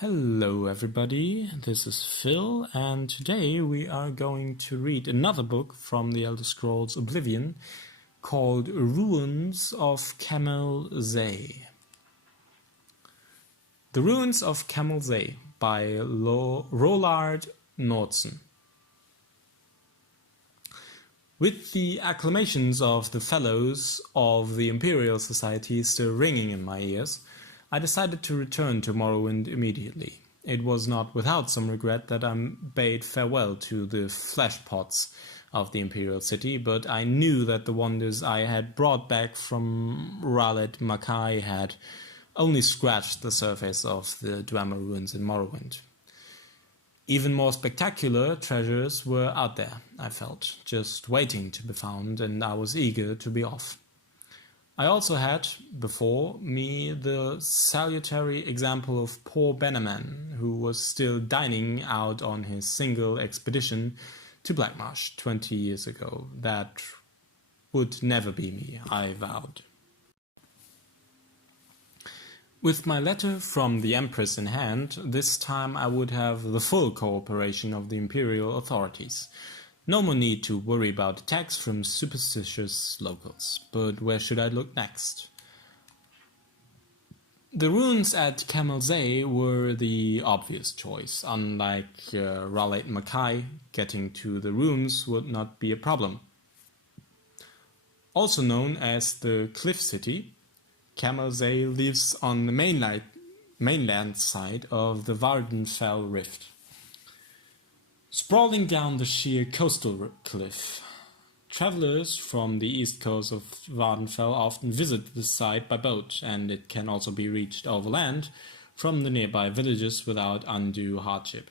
Hello everybody, this is Phil, and today we are going to read another book from the Elder Scrolls Oblivion called Ruins of Kemel-Ze. The Ruins of Kemel-Ze by Rollard Nordsen. With the acclamations of the Fellows of the Imperial Society still ringing in my ears, I decided to return to Morrowind immediately. It was not without some regret that I bade farewell to the fleshpots of the Imperial City, but I knew that the wonders I had brought back from Rallet Makai had only scratched the surface of the Dwemer ruins in Morrowind. Even more spectacular treasures were out there, I felt, just waiting to be found, and I was eager to be off. I also had, before me, the salutary example of poor Benaman, who was still dining out on his single expedition to Blackmarsh 20 years ago. That would never be me, I vowed. With my letter from the Empress in hand, this time I would have the full cooperation of the Imperial authorities. No more need to worry about attacks from superstitious locals. But where should I look next? The ruins at Kemel-Ze were the obvious choice. Unlike Rallet Makai, getting to the ruins would not be a problem. Also known as the Cliff City, Kemel-Ze lives on the mainland side of the Vardenfell Rift. Sprawling down the sheer coastal cliff, travelers from the east coast of Vardenfell often visit the site by boat, and it can also be reached overland from the nearby villages without undue hardship.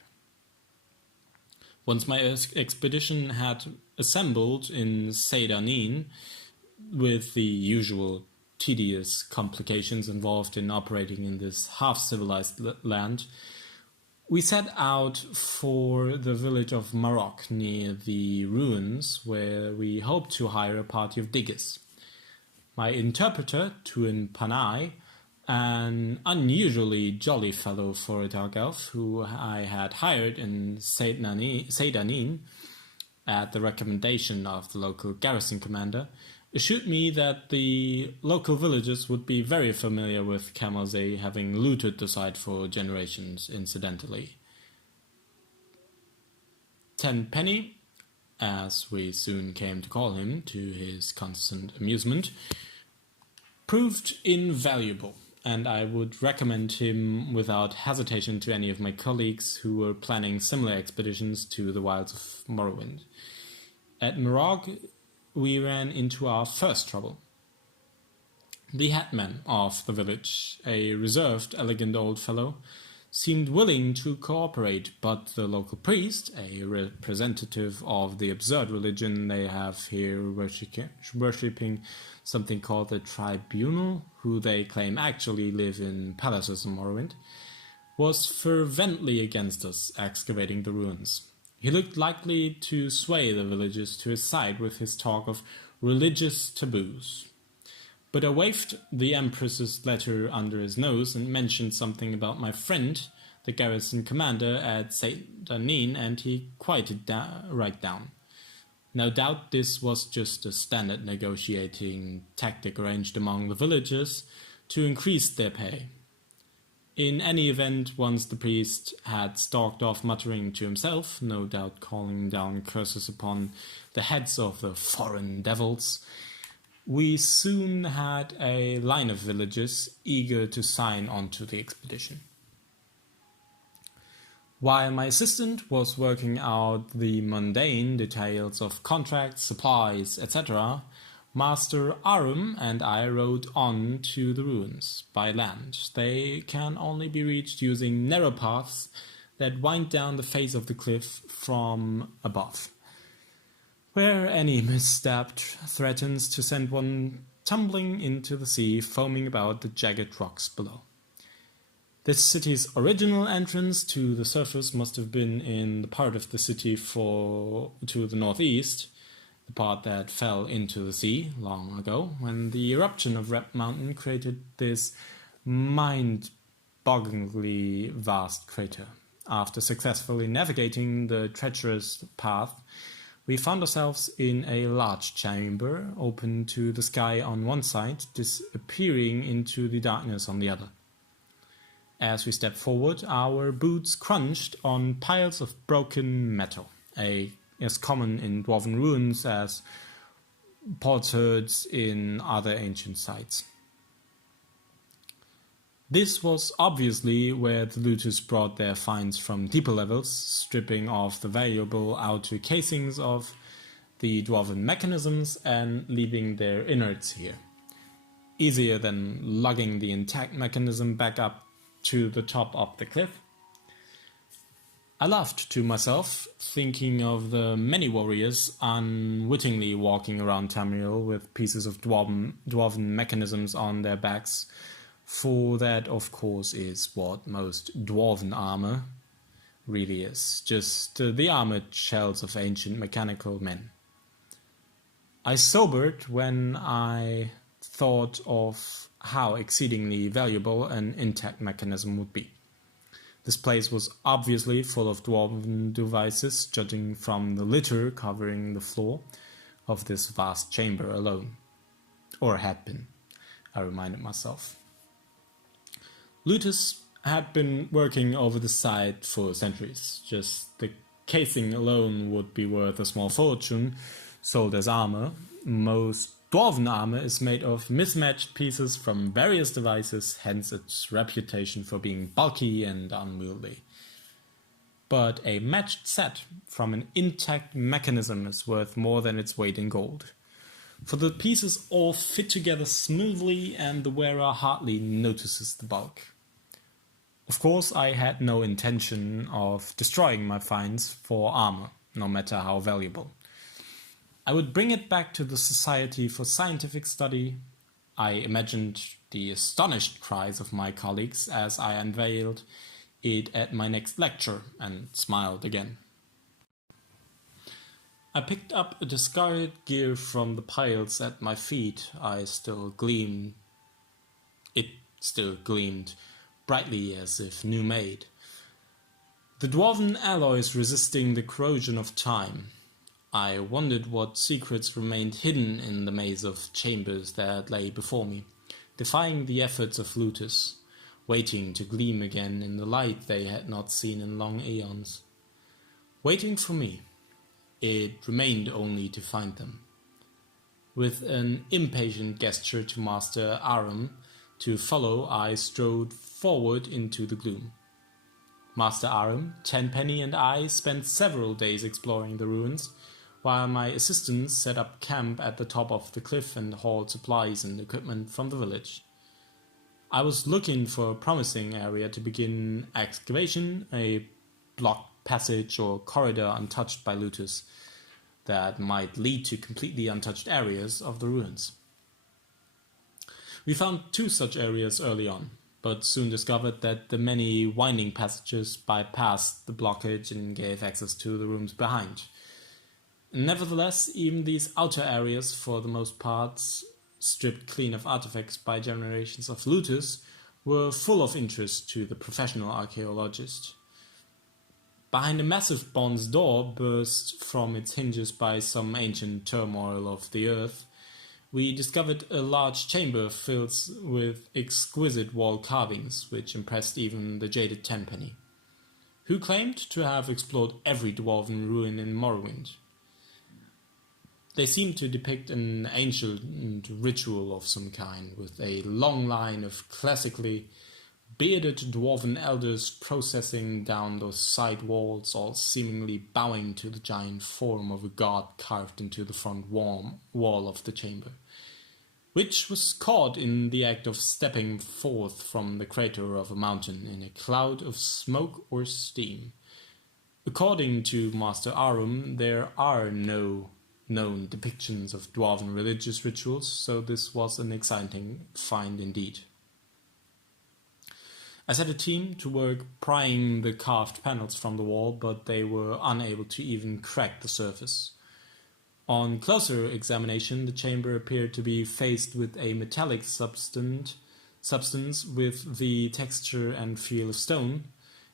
Once my expedition had assembled in Seydanin, with the usual tedious complications involved in operating in this half-civilized land, we set out for the village of Marok near the ruins, where we hoped to hire a party of diggers. My interpreter, Tuin Panai, an unusually jolly fellow for a dark elf who I had hired in Seydanin at the recommendation of the local garrison commander, assured me that the local villagers would be very familiar with Kemel-Ze, having looted the site for generations incidentally. Tenpenny, as we soon came to call him to his constant amusement, proved invaluable, and I would recommend him without hesitation to any of my colleagues who were planning similar expeditions to the wilds of Morrowind. At Marog, we ran into our first trouble. The headman of the village, a reserved, elegant old fellow, seemed willing to cooperate, but the local priest, a representative of the absurd religion they have here worshipping something called the Tribunal, who they claim actually live in palaces in Morrowind, was fervently against us excavating the ruins. He looked likely to sway the villagers to his side with his talk of religious taboos. But I waved the Empress's letter under his nose and mentioned something about my friend, the garrison commander at Seydanin, and he quieted right down. No doubt this was just a standard negotiating tactic arranged among the villagers to increase their pay. In any event, once the priest had stalked off muttering to himself, no doubt calling down curses upon the heads of the foreign devils, we soon had a line of villagers eager to sign on to the expedition. While my assistant was working out the mundane details of contracts, supplies, etc., Master Arum and I rode on to the ruins by land. They can only be reached using narrow paths that wind down the face of the cliff from above, where any misstep threatens to send one tumbling into the sea, foaming about the jagged rocks below. This city's original entrance to the surface must have been in the part of the city to the northeast, the part that fell into the sea long ago, when the eruption of Red Mountain created this mind bogglingly vast crater. After successfully navigating the treacherous path, we found ourselves in a large chamber, open to the sky on one side, disappearing into the darkness on the other. As we stepped forward, our boots crunched on piles of broken metal, as common in dwarven ruins as potsherds in other ancient sites. This was obviously where the looters brought their finds from deeper levels, stripping off the valuable outer casings of the dwarven mechanisms and leaving their innards here. Easier than lugging the intact mechanism back up to the top of the cliff. I laughed to myself, thinking of the many warriors unwittingly walking around Tamriel with pieces of dwarven mechanisms on their backs, for that, of course, is what most dwarven armor really is, just the armored shells of ancient mechanical men. I sobered when I thought of how exceedingly valuable an intact mechanism would be. This place was obviously full of dwarven devices, judging from the litter covering the floor of this vast chamber alone. Or had been, I reminded myself. Looters had been working over the site for centuries. Just the casing alone would be worth a small fortune, sold as armor. Most dwarven armor is made of mismatched pieces from various devices, hence its reputation for being bulky and unwieldy. But a matched set from an intact mechanism is worth more than its weight in gold. For the pieces all fit together smoothly and the wearer hardly notices the bulk. Of course, I had no intention of destroying my finds for armor, no matter how valuable. I would bring it back to the Society for Scientific Study. I imagined the astonished cries of my colleagues as I unveiled it at my next lecture and smiled again. I picked up a discarded gear from the piles at my feet. It still gleamed brightly as if new made. The dwarven alloys resisting the corrosion of time. I wondered what secrets remained hidden in the maze of chambers that lay before me, defying the efforts of looters, waiting to gleam again in the light they had not seen in long aeons. Waiting for me. It remained only to find them. With an impatient gesture to Master Aram to follow, I strode forward into the gloom. Master Aram, Tenpenny, and I spent several days exploring the ruins, while my assistants set up camp at the top of the cliff and hauled supplies and equipment from the village. I was looking for a promising area to begin excavation, a blocked passage or corridor untouched by looters that might lead to completely untouched areas of the ruins. We found 2 such areas early on, but soon discovered that the many winding passages bypassed the blockage and gave access to the rooms behind. Nevertheless, even these outer areas, for the most part stripped clean of artifacts by generations of looters, were full of interest to the professional archaeologist. Behind a massive bronze door burst from its hinges by some ancient turmoil of the earth, we discovered a large chamber filled with exquisite wall carvings, which impressed even the jaded Tenpenny, who claimed to have explored every dwarven ruin in Morrowind. They seemed to depict an ancient ritual of some kind, with a long line of classically bearded dwarven elders processing down those side walls, all seemingly bowing to the giant form of a god carved into the front wall of the chamber, which was caught in the act of stepping forth from the crater of a mountain in a cloud of smoke or steam. According to Master Arum, there are no known depictions of dwarven religious rituals, so this was an exciting find indeed. I set a team to work prying the carved panels from the wall, but they were unable to even crack the surface. On closer examination, the chamber appeared to be faced with a metallic substance substance with the texture and feel of stone,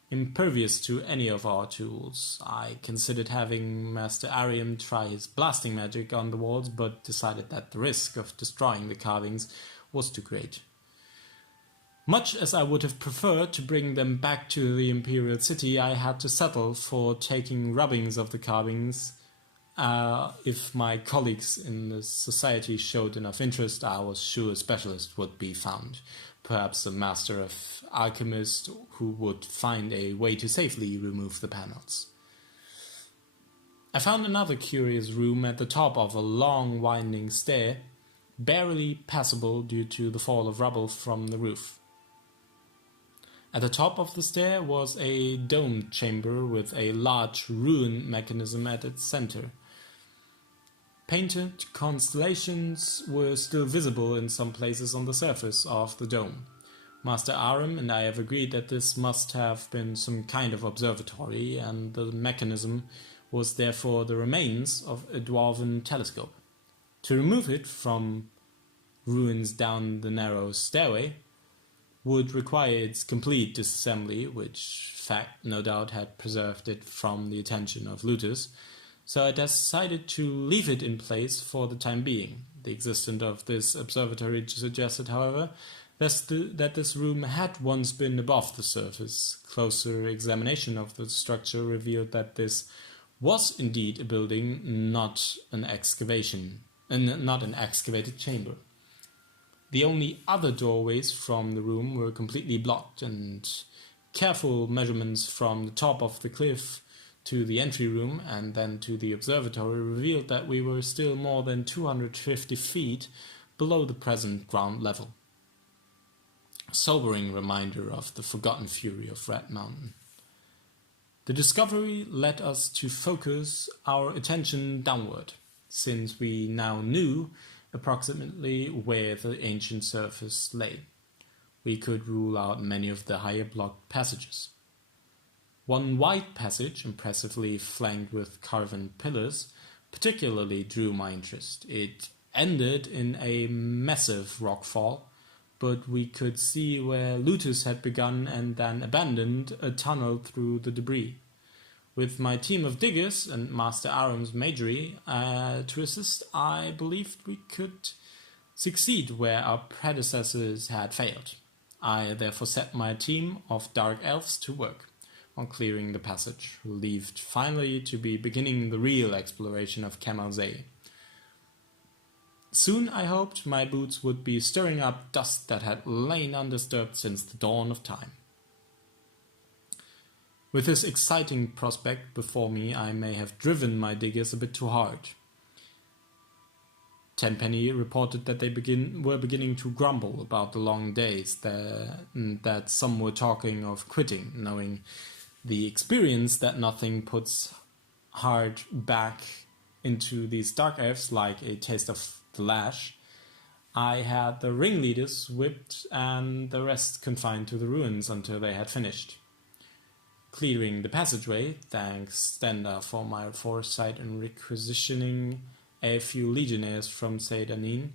impervious to any of our tools. I considered having Master Ariam try his blasting magic on the walls, but decided that the risk of destroying the carvings was too great. Much as I would have preferred to bring them back to the Imperial City, I had to settle for taking rubbings of the carvings. If my colleagues in the society showed enough interest, I was sure a specialist would be found. Perhaps a master of alchemist who would find a way to safely remove the panels. I found another curious room at the top of a long winding stair, barely passable due to the fall of rubble from the roof. At the top of the stair was a domed chamber with a large ruin mechanism at its center. Painted constellations were still visible in some places on the surface of the dome. Master Aram and I have agreed that this must have been some kind of observatory, and the mechanism was therefore the remains of a dwarven telescope. To remove it from ruins down the narrow stairway would require its complete disassembly, which fact no doubt had preserved it from the attention of looters, so I decided to leave it in place for the time being. The existence of this observatory suggested, however, that this room had once been above the surface. Closer examination of the structure revealed that this was indeed a building, not an excavated chamber. The only other doorways from the room were completely blocked, and careful measurements from the top of the cliff to the entry room and then to the observatory revealed that we were still more than 250 feet below the present ground level. A sobering reminder of the forgotten fury of Red Mountain. The discovery led us to focus our attention downward, since we now knew approximately where the ancient surface lay. We could rule out many of the higher blocked passages. One wide passage, impressively flanked with carven pillars, particularly drew my interest. It ended in a massive rockfall, but we could see where looters had begun and then abandoned a tunnel through the debris. With my team of diggers and Master Aram's magery to assist, I believed we could succeed where our predecessors had failed. I therefore set my team of dark elves to work on clearing the passage, relieved finally to be beginning the real exploration of Kemel-Ze. Soon, I hoped, my boots would be stirring up dust that had lain undisturbed since the dawn of time. With this exciting prospect before me, I may have driven my diggers a bit too hard. Tenpenny reported that they were beginning to grumble about the long days, that some were talking of quitting, knowing the experience that nothing puts hard back into these dark elves like a taste of the lash. I had the ringleaders whipped and the rest confined to the ruins until they had finished clearing the passageway, thanks Stenda for my foresight in requisitioning a few legionnaires from Seydanin.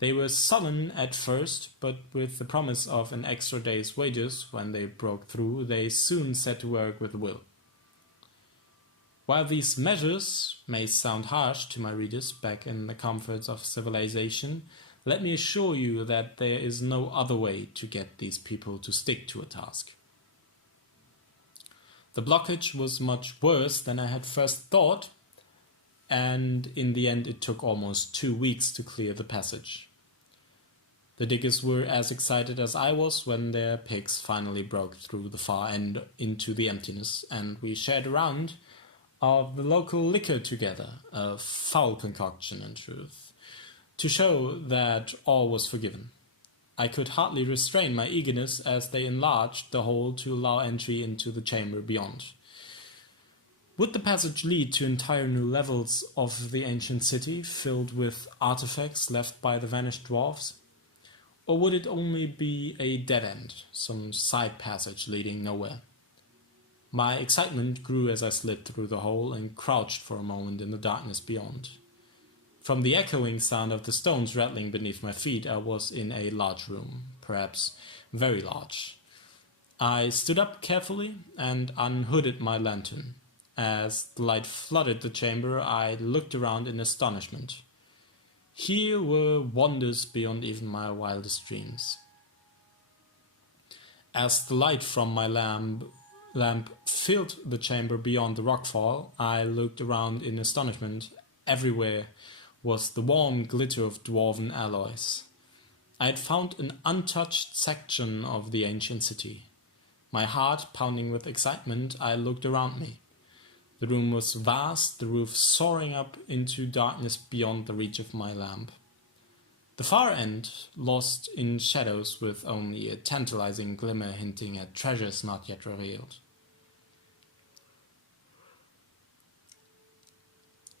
They were sullen at first, but with the promise of an extra day's wages when they broke through, they soon set to work with a will. While these measures may sound harsh to my readers back in the comforts of civilization, let me assure you that there is no other way to get these people to stick to a task. The blockage was much worse than I had first thought, and in the end it took almost 2 weeks to clear the passage. The diggers were as excited as I was when their picks finally broke through the far end into the emptiness, and we shared a round of the local liquor together, a foul concoction in truth, to show that all was forgiven. I could hardly restrain my eagerness as they enlarged the hole to allow entry into the chamber beyond. Would the passage lead to entire new levels of the ancient city, filled with artifacts left by the vanished dwarves? Or would it only be a dead end, some side passage leading nowhere? My excitement grew as I slid through the hole and crouched for a moment in the darkness beyond. From the echoing sound of the stones rattling beneath my feet, I was in a large room, perhaps very large. I stood up carefully and unhooded my lantern. As the light flooded the chamber, I looked around in astonishment. Here were wonders beyond even my wildest dreams. As the light from my lamp filled the chamber beyond the rockfall, I looked around in astonishment. Everywhere was the warm glitter of dwarven alloys. I had found an untouched section of the ancient city. My heart pounding with excitement, I looked around me. The room was vast, the roof soaring up into darkness beyond the reach of my lamp. The far end lost in shadows with only a tantalizing glimmer hinting at treasures not yet revealed.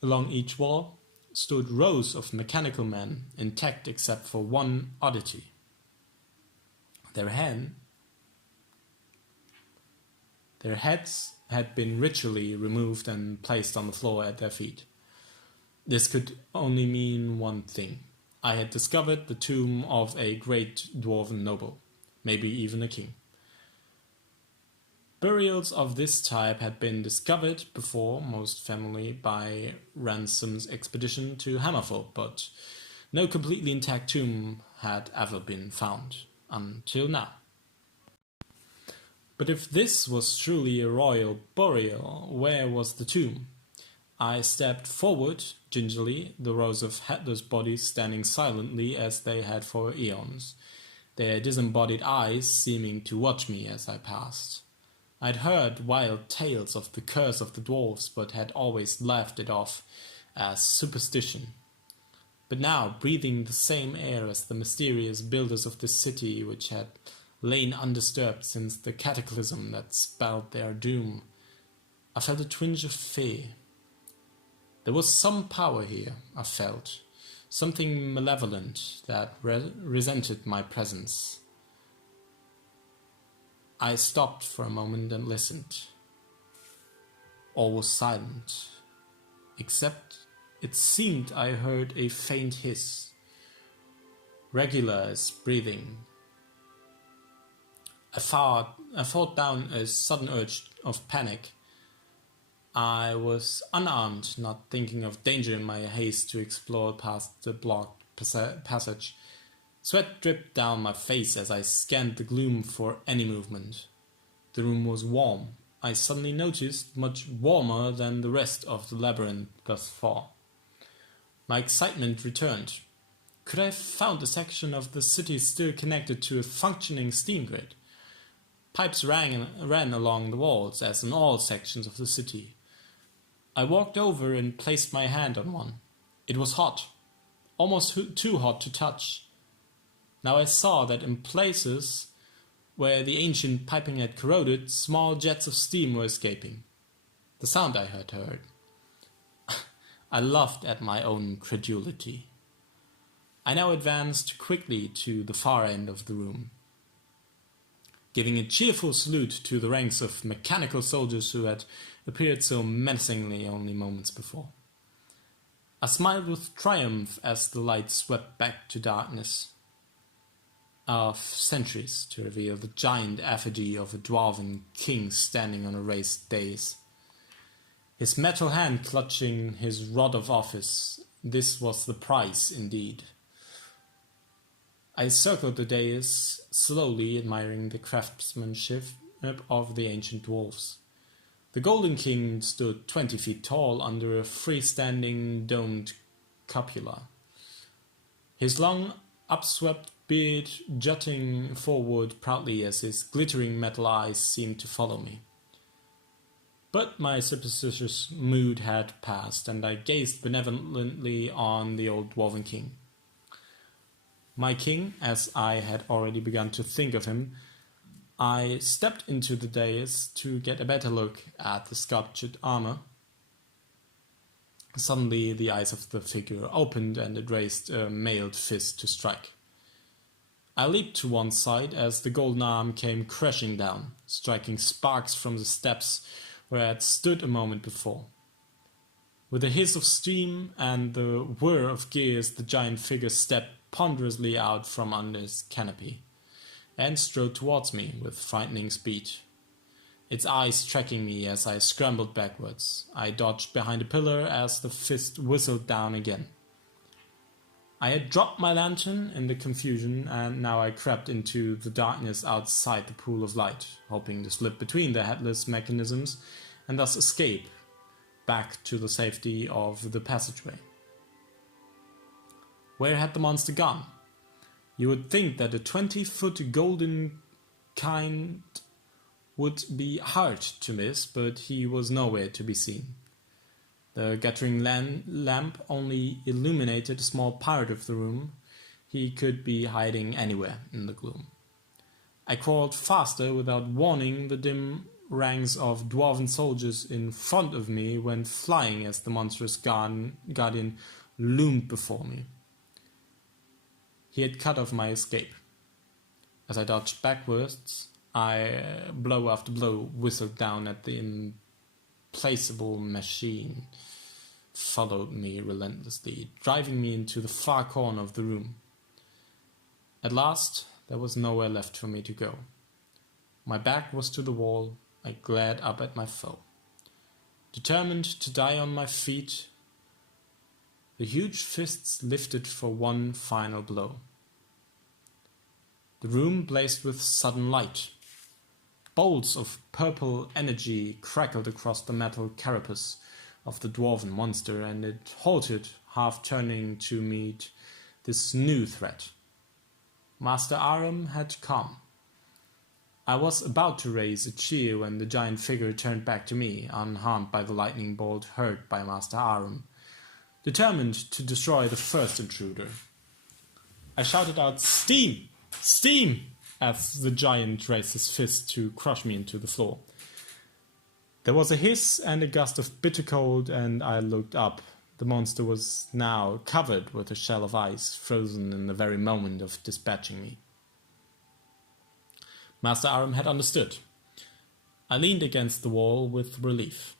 Along each wall stood rows of mechanical men, intact except for one oddity. Their heads had been ritually removed and placed on the floor at their feet. This could only mean one thing. I had discovered the tomb of a great dwarven noble, maybe even a king. Burials of this type had been discovered before, most family by Ransom's expedition to Hammerfall, but no completely intact tomb had ever been found, until now. But if this was truly a royal burial, where was the tomb? I stepped forward, gingerly, the rows of headless bodies standing silently as they had for eons, their disembodied eyes seeming to watch me as I passed. I'd heard wild tales of the curse of the dwarves, but had always laughed it off as superstition. But now, breathing the same air as the mysterious builders of this city, which had lain undisturbed since the cataclysm that spelled their doom, I felt a twinge of fear. There was some power here, I felt, something malevolent that resented my presence. I stopped for a moment and listened. All was silent, except it seemed I heard a faint hiss, regular as breathing. I fought down a sudden urge of panic. I was unarmed, not thinking of danger in my haste to explore past the blocked passage. Sweat dripped down my face as I scanned the gloom for any movement. The room was warm. I suddenly noticed much warmer than the rest of the labyrinth thus far. My excitement returned. Could I have found a section of the city still connected to a functioning steam grid? Pipes ran along the walls, as in all sections of the city. I walked over and placed my hand on one. It was hot, almost too hot to touch. Now I saw that in places where the ancient piping had corroded, small jets of steam were escaping. The sound I had heard. I laughed at my own credulity. I now advanced quickly to the far end of the room, giving a cheerful salute to the ranks of mechanical soldiers who had appeared so menacingly only moments before. I smiled with triumph as the light swept back to darkness of centuries to reveal the giant effigy of a dwarven king standing on a raised dais, his metal hand clutching his rod of office. This was the prize indeed. I circled the dais, slowly admiring the craftsmanship of the ancient dwarves. The Golden King stood 20 feet tall under a freestanding domed cupola, his long, upswept beard jutting forward proudly as his glittering metal eyes seemed to follow me. But my superstitious mood had passed, and I gazed benevolently on the old dwarven king. My king, as I had already begun to think of him, I stepped into the dais to get a better look at the sculptured armor. Suddenly the eyes of the figure opened and it raised a mailed fist to strike. I leaped to one side as the golden arm came crashing down, striking sparks from the steps where I had stood a moment before. With a hiss of steam and the whir of gears, the giant figure stepped ponderously out from under his canopy. and strode towards me with frightening speed. Its eyes tracking me as I scrambled backwards. I dodged behind a pillar as the fist whistled down again. I had dropped my lantern in the confusion, and now I crept into the darkness outside the pool of light, hoping to slip between the headless mechanisms and thus escape back to the safety of the passageway. Where had the monster gone? You would think that a 20-foot golden kind would be hard to miss, but he was nowhere to be seen. The guttering lamp only illuminated a small part of the room. He could be hiding anywhere in the gloom. I crawled faster without warning. The dim ranks of dwarven soldiers in front of me went flying as the monstrous guardian loomed before me. He had cut off my escape. As I dodged backwards, blow after blow whistled down at the implacable machine followed me relentlessly, driving me into the far corner of the room. At last, there was nowhere left for me to go. My back was to the wall. I glared up at my foe. Determined to die on my feet, the huge fists lifted for one final blow. The room blazed with sudden light. Bolts of purple energy crackled across the metal carapace of the dwarven monster, and it halted, half turning to meet this new threat. Master Aram had come. I was about to raise a cheer when the giant figure turned back to me, unharmed by the lightning bolt hurled by Master Aram, determined to destroy the first intruder. I shouted out, "Steam! Steam!" as the giant raised his fist to crush me into the floor. There was a hiss and a gust of bitter cold, and I looked up. The monster was now covered with a shell of ice, frozen in the very moment of dispatching me. Master Aram had understood. I leaned against the wall with relief.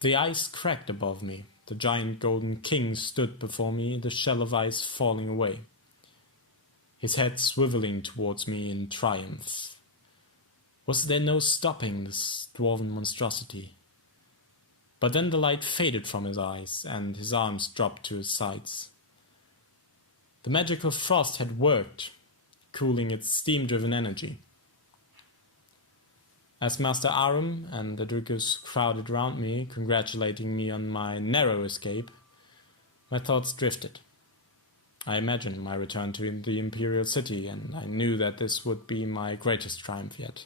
The ice cracked above me. The giant golden king stood before me, the shell of ice falling away, his head swiveling towards me in triumph. Was there no stopping this dwarven monstrosity? But then the light faded from his eyes, and his arms dropped to his sides. The magical frost had worked, cooling its steam-driven energy. As Master Aram and the Drukus crowded round me, congratulating me on my narrow escape, my thoughts drifted. I imagined my return to the Imperial City, and I knew that this would be my greatest triumph yet.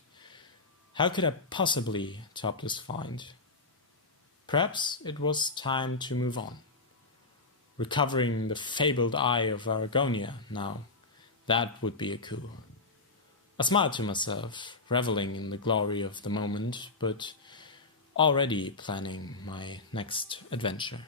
How could I possibly top this find? Perhaps it was time to move on. Recovering the fabled Eye of Aragonia now, that would be a coup. I smiled to myself, reveling in the glory of the moment, but already planning my next adventure.